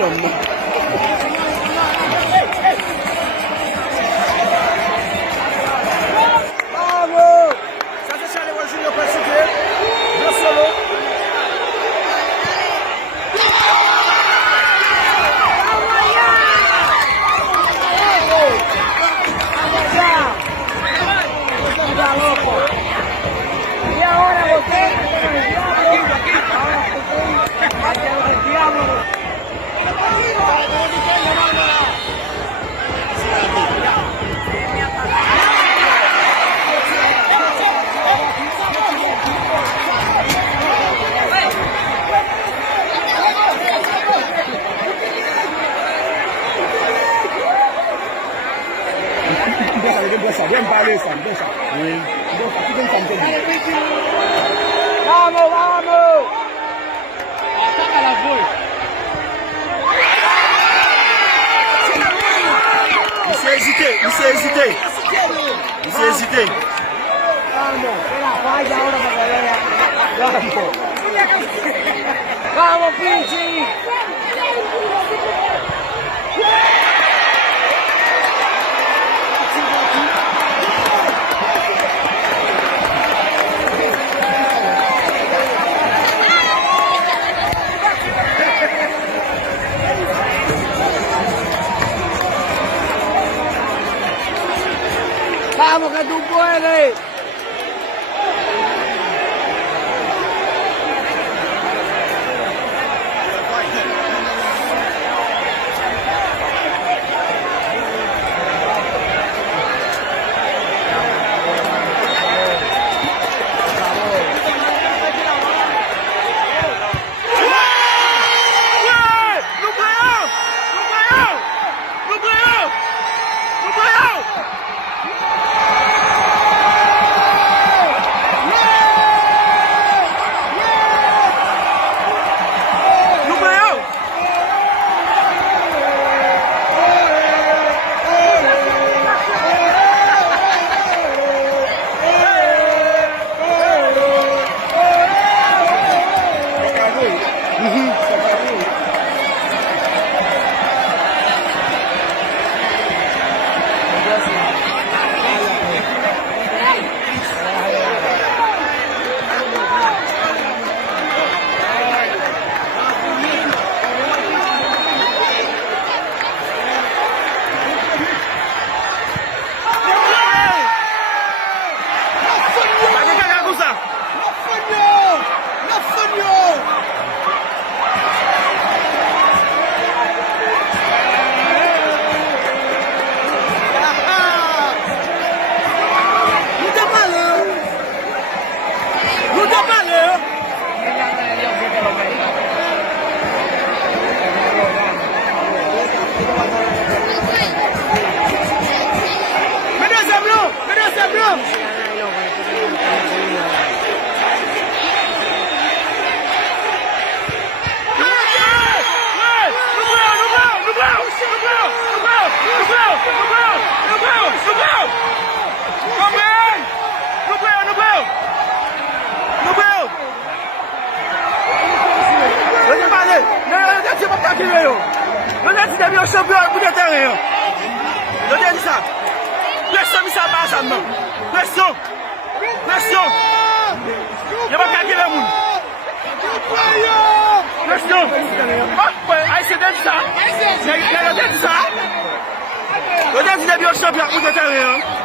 l'homme. Bravo! Ça c'est Charles Wall Junior précité. Le solo. Y ahora usted con el diablo. Bien parler ça, bien ça. Oui. Donc, ça fait une centaine. Vamos, vamos. Attaque à la voix. Il s'est hésité, il s'est hésité. Il s'est hésité. Vamos, que la falla ahora para que vea. Vamos. Vamos, Pinchi. Vamos que tú puedes. Champion pour le terrain. Je te dis ça. Pression, ça passe à main. Pression. Pression. Il va pas le monde. Pression. Aïe, c'est ça. Je te dis ça. Je te dis champion pour le terrain.